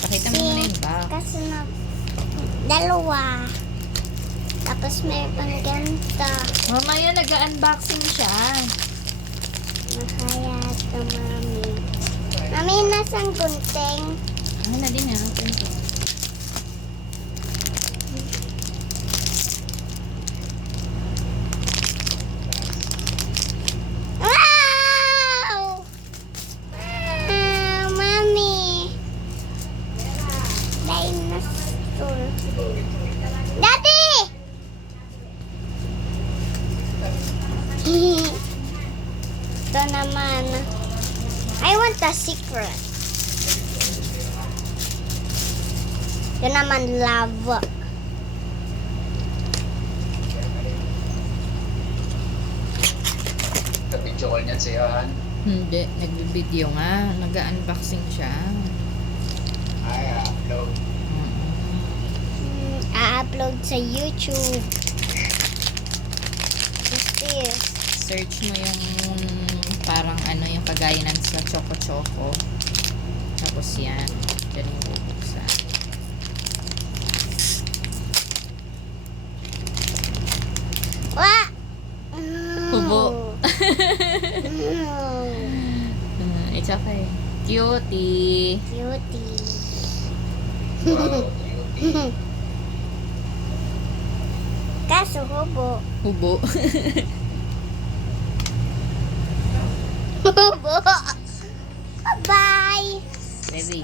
Pakita mo muna yung box. Kasi dalawa. Tapos meron pang ganito. Mamaya nag-unboxing siya. Makaya ito, mami. Mami, nasang gunting? Ano na din yan? Ito. Wow! Wow, mami. Dinosaur. Daddy! Ito naman. I want the secret. Ito naman lava. Video call niyan sa'yo, Han. Hindi, nagbibideo nga. Nag-unboxing siya. Ay, upload. A-upload sa YouTube. What's this? Search mo yung parang ano, yung kagaya ng sa Choco Choco. Tapos yan. Yan yung bubuksan. Wa! Hubo. No. It's okay. Cutie. Cutie. Wow, cutie. Kaso hubo. Hubo. Hubo. Bye! Ready?